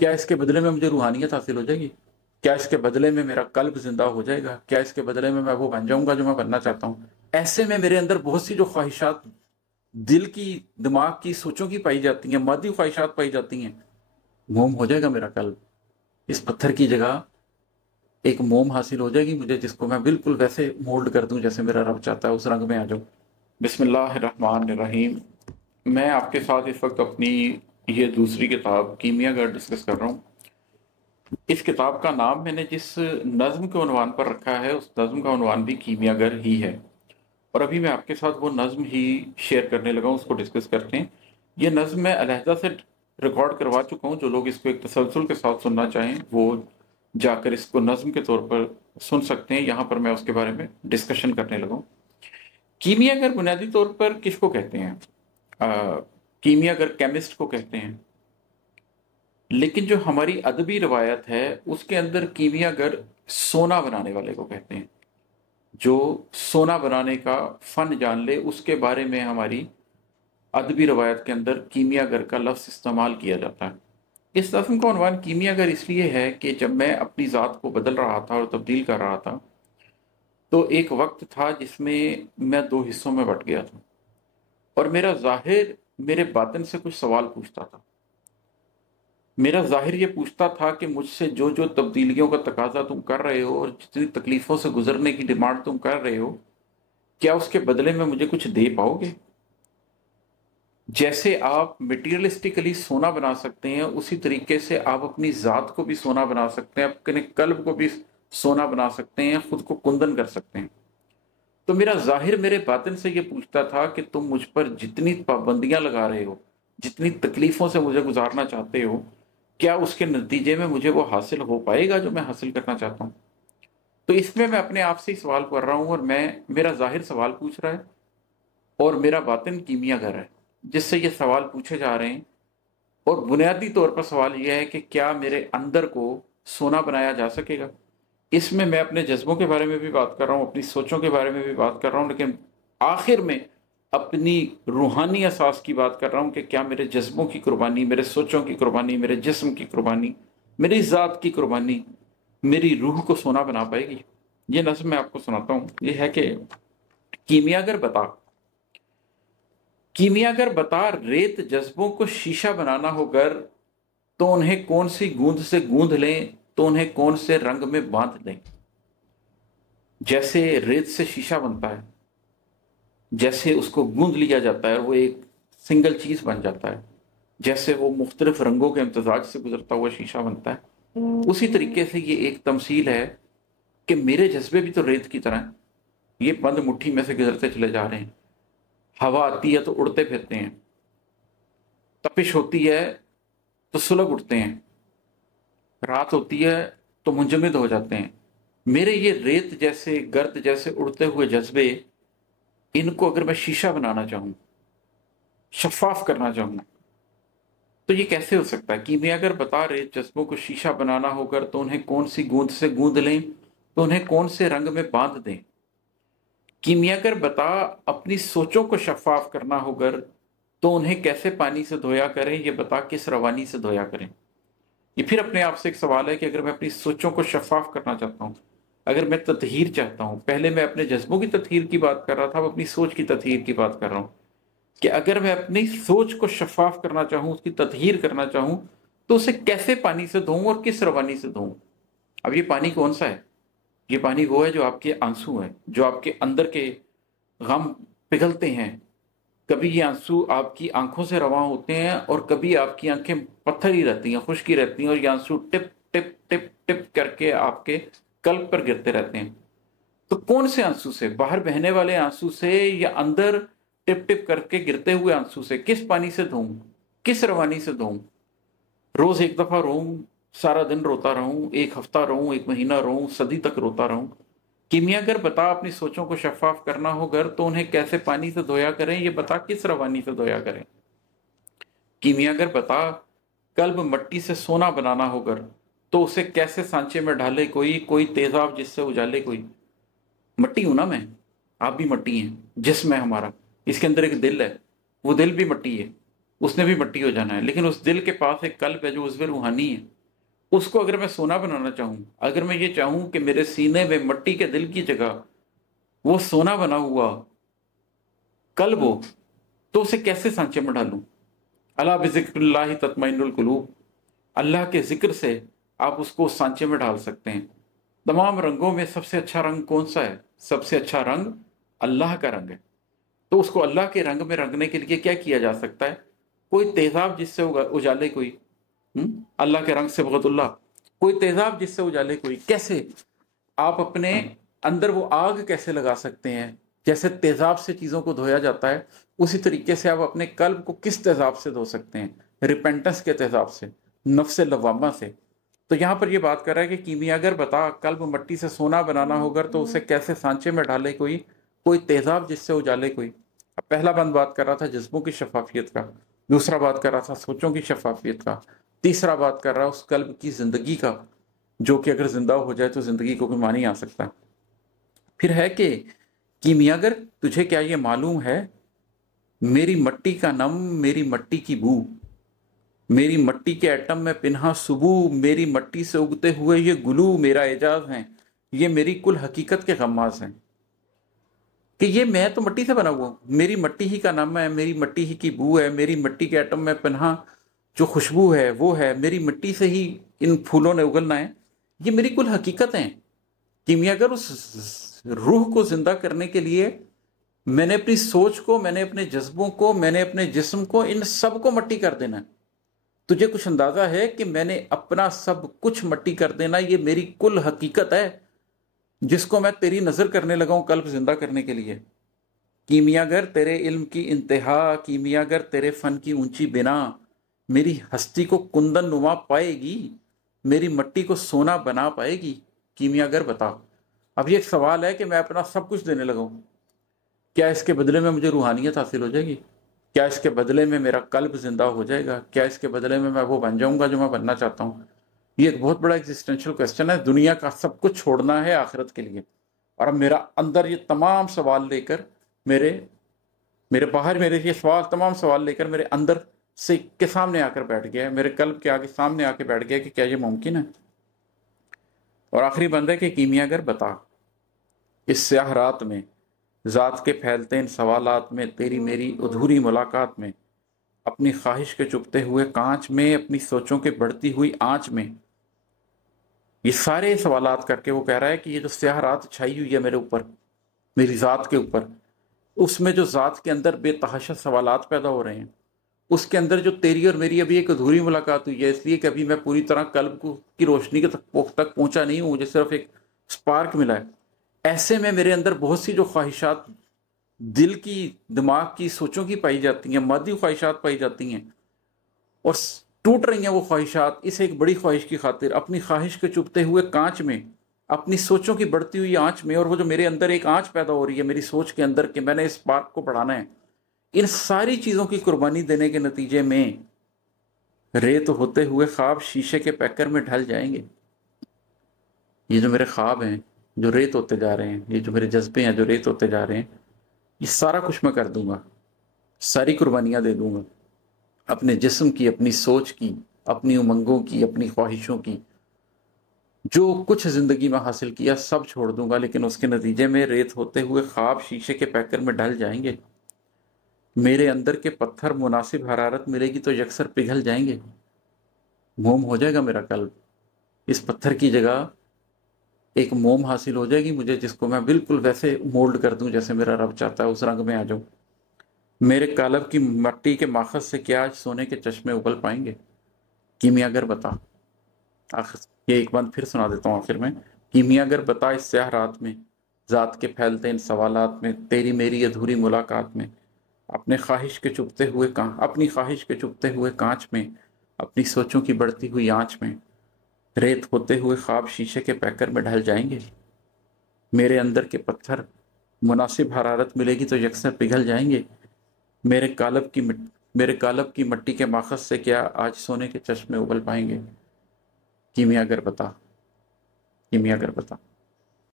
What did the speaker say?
کیا اس کے بدلے میں مجھے روحانیت حاصل ہو جائے گی؟ کیا اس کے بدلے میں میرا قلب زندہ ہو جائے گا؟ کیا اس کے بدلے میں وہ بن جاؤں گا جو میں بننا چاہتا ہوں؟ ایسے میں میرے اندر بہت سی جو خواہشات دل کی، دماغ کی، سوچوں کی پائی جاتی ہیں، مادی خواہشات پائی جاتی ہیں، موم ہو جائے گا میرا قلب، اس پتھر کی جگہ ایک موم حاصل ہو جائے گی مجھے، جس کو میں بالکل ویسے مولڈ کر دوں جیسے میرا رب چاہتا ہے، اس رنگ میں آ جاؤں۔ بسم اللہ الرحمن الرحیم۔ میں آپ کے ساتھ اس وقت اپنی یہ دوسری کتاب کیمیا گر ڈسکس کر رہا ہوں۔ اس کتاب کا نام میں نے جس نظم کے عنوان پر رکھا ہے، اس نظم کا عنوان بھی کیمیا گر ہی ہے، اور ابھی میں آپ کے ساتھ وہ نظم ہی شیئر کرنے لگا ہوں، اس کو ڈسکس کرتے ہیں۔ یہ نظم میں علیحدہ سے ریکارڈ کروا چکا ہوں، جو لوگ اس کو ایک تسلسل کے ساتھ سننا چاہیں وہ جا کر اس کو نظم کے طور پر سن سکتے ہیں۔ یہاں پر میں اس کے بارے میں ڈسکشن کرنے لگا ہوں۔ کیمیا گر بنیادی طور پر کس کو کہتے ہیں؟ کیمیا گر کیمسٹ کو کہتے ہیں، لیکن جو ہماری ادبی روایت ہے اس کے اندر کیمیا گر سونا بنانے والے کو کہتے ہیں۔ جو سونا بنانے کا فن جان لے، اس کے بارے میں ہماری ادبی روایت کے اندر کیمیا گر کا لفظ استعمال کیا جاتا ہے۔ اس نظم کا عنوان کیمیا گر اس لیے ہے کہ جب میں اپنی ذات کو بدل رہا تھا اور تبدیل کر رہا تھا، تو ایک وقت تھا جس میں میں دو حصوں میں بٹ گیا تھا، اور میرا ظاہر میرے باطن سے کچھ سوال پوچھتا تھا۔ میرا ظاہر یہ پوچھتا تھا کہ مجھ سے جو جو تبدیلیوں کا تقاضا تم کر رہے ہو اور جتنی تکلیفوں سے گزرنے کی ڈیمانڈ تم کر رہے ہو، کیا اس کے بدلے میں مجھے کچھ دے پاؤ گے؟ جیسے آپ میٹیریلسٹکلی سونا بنا سکتے ہیں، اسی طریقے سے آپ اپنی ذات کو بھی سونا بنا سکتے ہیں، اپنے قلب کو بھی سونا بنا سکتے ہیں، خود کو کندن کر سکتے ہیں۔ تو میرا ظاہر میرے باطن سے یہ پوچھتا تھا کہ تم مجھ پر جتنی پابندیاں لگا رہے ہو، جتنی تکلیفوں سے مجھے گزارنا چاہتے ہو، کیا اس کے نتیجے میں مجھے وہ حاصل ہو پائے گا جو میں حاصل کرنا چاہتا ہوں؟ تو اس میں اپنے آپ سے ہی سوال کر رہا ہوں، اور میرا ظاہر سوال پوچھ رہا ہے، اور میرا باطن کیمیا گر ہے جس سے یہ سوال پوچھے جا رہے ہیں۔ اور بنیادی طور پر سوال یہ ہے کہ کیا میرے اندر کو سونا بنایا جا سکے گا؟ اس میں اپنے جذبوں کے بارے میں بھی بات کر رہا ہوں، اپنی سوچوں کے بارے میں بھی بات کر رہا ہوں، لیکن آخر میں اپنی روحانی اساس کی بات کر رہا ہوں کہ کیا میرے جذبوں کی قربانی، میرے سوچوں کی قربانی، میرے جسم کی قربانی، میری ذات کی قربانی میری روح کو سونا بنا پائے گی؟ یہ نظم میں آپ کو سناتا ہوں۔ یہ ہے کہ کیمیا گر بتا، کیمیا گر بتا، ریت جذبوں کو شیشہ بنانا ہو گر، تو انہیں کون سی گوند سے گوندھ لیں، تو انہیں کون سے رنگ میں باندھ لیں۔ جیسے ریت سے شیشہ بنتا ہے، جیسے اس کو گوندھ لیا جاتا ہے اور وہ ایک سنگل چیز بن جاتا ہے، جیسے وہ مختلف رنگوں کے امتزاج سے گزرتا ہوا شیشہ بنتا ہے، اسی طریقے سے یہ ایک تمثیل ہے کہ میرے جذبے بھی تو ریت کی طرح ہیں، یہ بند مٹھی میں سے گزرتے چلے جا رہے ہیں۔ ہوا آتی ہے تو اڑتے پھرتے ہیں، تپش ہوتی ہے تو سلگ اٹھتے ہیں، رات ہوتی ہے تو منجمد ہو جاتے ہیں۔ میرے یہ ریت جیسے، گرد جیسے اڑتے ہوئے جذبے، ان کو اگر میں شیشہ بنانا چاہوں، شفاف کرنا چاہوں، تو یہ کیسے ہو سکتا ہے؟ کیمیا گر بتا، ریت جذبوں کو شیشہ بنانا ہو کر، تو انہیں کون سی گوند سے گوندھ لیں، تو انہیں کون سے رنگ میں باندھ دیں۔ کیمیا گر بتا، اپنی سوچوں کو شفاف کرنا ہو گر، تو انہیں کیسے پانی سے دھویا کریں، یہ بتا کس روانی سے دھویا کریں۔ یہ پھر اپنے آپ سے ایک سوال ہے کہ اگر میں اپنی سوچوں کو شفاف کرنا چاہتا ہوں، اگر میں تطہیر چاہتا ہوں، پہلے میں اپنے جذبوں کی تطہیر کی بات کر رہا تھا، اب اپنی سوچ کی تطہیر کی بات کر رہا ہوں، کہ اگر میں اپنی سوچ کو شفاف کرنا چاہوں، اس کی تطہیر کرنا چاہوں، تو اسے کیسے پانی سے دھوؤں اور کس روانی سے دھوؤں۔ اب یہ پانی کون سا ہے؟ یہ پانی وہ ہے جو آپ کے آنسو ہیں، جو آپ کے اندر کے غم پگھلتے ہیں۔ کبھی یہ آنسو آپ کی آنکھوں سے رواں ہوتے ہیں، اور کبھی آپ کی آنکھیں پتھر ہی رہتی ہیں، خشکی رہتی ہیں، اور یہ آنسو ٹپ ٹپ ٹپ ٹپ کر کے آپ کے قلب پر گرتے رہتے ہیں۔ تو کون سے آنسو سے؟ باہر بہنے والے آنسو سے، یا اندر ٹپ ٹپ کر کے گرتے ہوئے آنسو سے؟ کس پانی سے دھوؤں، کس روانی سے دھوؤں؟ روز ایک دفعہ روؤں، سارا دن روتا رہوں، ایک ہفتہ روؤں، ایک مہینہ روؤں، صدی تک روتا رہوں؟ کیمیا گر بتا، اپنی سوچوں کو شفاف کرنا ہو گر، تو انہیں کیسے پانی سے دھویا کریں، یہ بتا کس روانی سے دھویا کریں۔ کیمیا گر بتا، قلب مٹی سے سونا بنانا ہو گر، تو اسے کیسے سانچے میں ڈھالے کوئی تیزاب جس سے اجالے کوئی۔ مٹی ہوں نا میں، آپ بھی مٹی ہیں، جسم ہے ہمارا، اس کے اندر ایک دل ہے، وہ دل بھی مٹی ہے۔ اس نے بھی مٹی ہو جانا ہے، لیکن اس دل کے پاس ایک قلب ہے جو عضو روحانی ہے، اس کو اگر میں سونا بنانا چاہوں، اگر میں یہ چاہوں کہ میرے سینے میں مٹی کے دل کی جگہ وہ سونا بنا ہوا قلب ہو، تو اسے کیسے سانچے میں ڈالوں؟ الا بذکر اللہ تطمئن القلوب، اللہ کے ذکر سے آپ اس کو سانچے میں ڈال سکتے ہیں۔ تمام رنگوں میں سب سے اچھا رنگ کون سا ہے؟ سب سے اچھا رنگ اللہ کا رنگ ہے۔ تو اس کو اللہ کے رنگ میں رنگنے کے لیے کیا کیا جا سکتا ہے؟ کوئی تیزاب جس سے اجالے کوئی، اللہ کے رنگ سے بغض اللہ، کوئی تیزاب جس سے اجالے کوئی، کیسے آپ اپنے اندر وہ آگ کیسے لگا سکتے ہیں؟ جیسے تیزاب سے چیزوں کو دھویا جاتا ہے، اسی طریقے سے آپ اپنے قلب کو کس تیزاب سے دھو سکتے ہیں؟ ریپینٹنس کے تیزاب سے، نفس لوامہ سے۔ تو یہاں پر یہ بات کر رہا ہے کہ کیمیاگر بتا، قلب مٹی سے سونا بنانا ہوگا تو اسے کیسے سانچے میں ڈالے کوئی تیزاب جس سے اجالے کوئی۔ اب پہلا بند بات کر رہا تھا جذبوں کی شفافیت کا، دوسرا بات کر رہا تھا سوچوں کی شفافیت کا، تیسرا بات کر رہا اس قلب کی زندگی کا، جو کہ اگر زندہ ہو جائے تو زندگی کو کوئی معنی آ سکتا ہے۔ پھر ہے کہ کیمیاگر تجھے کیا یہ معلوم ہے، میری مٹی کا نم، میری مٹی کی بو، میری مٹی کے ایٹم میں پنہا صبو، میری مٹی سے اگتے ہوئے یہ گلو میرا اعجاز ہیں، یہ میری کل حقیقت کے غماز ہیں۔ کہ یہ میں تو مٹی سے بنا ہوا ہوں، میری مٹی ہی کا نام ہے، میری مٹی ہی کی بو ہے، میری مٹی کے ایٹم میں پنہا جو خوشبو ہے وہ ہے، میری مٹی سے ہی ان پھولوں نے اگلنا ہے، یہ میری کل حقیقت ہیں۔ کیمیاگر اس روح کو زندہ کرنے کے لیے میں نے اپنی سوچ کو، میں نے اپنے جذبوں کو، میں نے اپنے جسم کو، ان سب کو مٹی کر دینا ہے۔ تجھے کچھ اندازہ ہے کہ میں نے اپنا سب کچھ مٹی کر دینا، یہ میری کل حقیقت ہے جس کو میں تیری نظر کرنے لگا ہوں قلب زندہ کرنے کے لیے۔ کیمیاگر تیرے علم کی انتہا، کیمیاگر تیرے فن کی اونچی بنا، میری ہستی کو کندن نما پائے گی، میری مٹی کو سونا بنا پائے گی؟ کیمیاگر بتا۔ اب یہ ایک سوال ہے کہ میں اپنا سب کچھ دینے لگا ہوں، کیا اس کے بدلے میں مجھے روحانیت حاصل ہو جائے گی؟ کیا اس کے بدلے میں میرا قلب زندہ ہو جائے گا؟ کیا اس کے بدلے میں وہ بن جاؤں گا جو میں بننا چاہتا ہوں؟ یہ ایک بہت بڑا ایگزسٹینشل کوسچن ہے۔ دنیا کا سب کچھ چھوڑنا ہے آخرت کے لیے، اور اب میرا اندر یہ تمام سوال لے کر میرے باہر میرے یہ تمام سوال لے کر میرے اندر سے کے سامنے آ کر بیٹھ گیا ہے، میرے قلب کے آگے سامنے آ کے بیٹھ گیا کہ کیا یہ ممکن ہے؟ اور آخری بند ہے کہ کیمیاگر بتا، اس سیاہ رات میں، ذات کے پھیلتے ان سوالات میں، تیری میری ادھوری ملاقات میں، اپنی خواہش کے چپتے ہوئے کانچ میں، اپنی سوچوں کے بڑھتی ہوئی آنچ میں، یہ سارے سوالات کر کے وہ کہہ رہا ہے کہ یہ جو سیاہ رات چھائی ہوئی ہے میرے اوپر، میری ذات کے اوپر، اس میں جو ذات کے اندر بے تحاشا سوالات پیدا ہو رہے ہیں، اس کے اندر جو تیری اور میری ابھی ایک ادھوری ملاقات ہوئی ہے، اس لیے کہ ابھی میں پوری طرح قلب کی روشنی کے تک پہنچا نہیں ہوں، مجھے صرف ایک سپارک ملا ہے۔ ایسے میں میرے اندر بہت سی جو خواہشات دل کی، دماغ کی، سوچوں کی پائی جاتی ہیں، مادی خواہشات پائی جاتی ہیں، اور ٹوٹ رہی ہیں وہ خواہشات اس ایک بڑی خواہش کی خاطر، اپنی خواہش کے چپتے ہوئے کانچ میں، اپنی سوچوں کی بڑھتی ہوئی آنچ میں، اور وہ جو میرے اندر ایک آنچ پیدا ہو رہی ہے میری سوچ کے اندر کہ میں نے اس پارک کو بڑھانا ہے، ان ساری چیزوں کی قربانی دینے کے نتیجے میں ریت ہوتے ہوئے خواب شیشے کے پیکر میں ڈھل جائیں گے۔ یہ جو میرے خواب ہیں جو ریت ہوتے جا رہے ہیں، یہ جو میرے جذبے ہیں جو ریت ہوتے جا رہے ہیں، یہ سارا کچھ میں کر دوں گا، ساری قربانیاں دے دوں گا، اپنے جسم کی، اپنی سوچ کی، اپنی امنگوں کی، اپنی خواہشوں کی، جو کچھ زندگی میں حاصل کیا سب چھوڑ دوں گا، لیکن اس کے نتیجے میں ریت ہوتے ہوئے خواب شیشے کے پیکر میں ڈھل جائیں گے۔ میرے اندر کے پتھر مناسب حرارت ملے گی تو یکسر پگھل جائیں گے، موم ہو جائے گا میرا قلب، اس پتھر کی جگہ ایک موم حاصل ہو جائے گی مجھے، جس کو میں بالکل ویسے مولڈ کر دوں جیسے میرا رب چاہتا ہے، اس رنگ میں آ جاؤں۔ میرے قالب کی مٹی کے ماخذ سے کیا آج سونے کے چشمے ابل پائیں گے؟ کیمیاگر بتا۔ آخر یہ ایک بند پھر سنا دیتا ہوں آخر میں۔ کیمیاگر بتا، اس سیاہ رات میں، ذات کے پھیلتے ان سوالات میں، تیری میری ادھوری ملاقات میں، اپنی خواہش کے چپتے ہوئے کانچ میں، اپنی سوچوں کی بڑھتی ہوئی آنچ میں، ریت ہوتے ہوئے خواب شیشے کے پیکر میں ڈھل جائیں گے۔ میرے اندر کے پتھر مناسب حرارت ملے گی تو یکسر پگھل جائیں گے۔ میرے قالب کی مٹی کے ماخذ سے کیا آج سونے کے چشمے ابل پائیں گے؟ کیمیاگر بتا، کیمیاگر بتا۔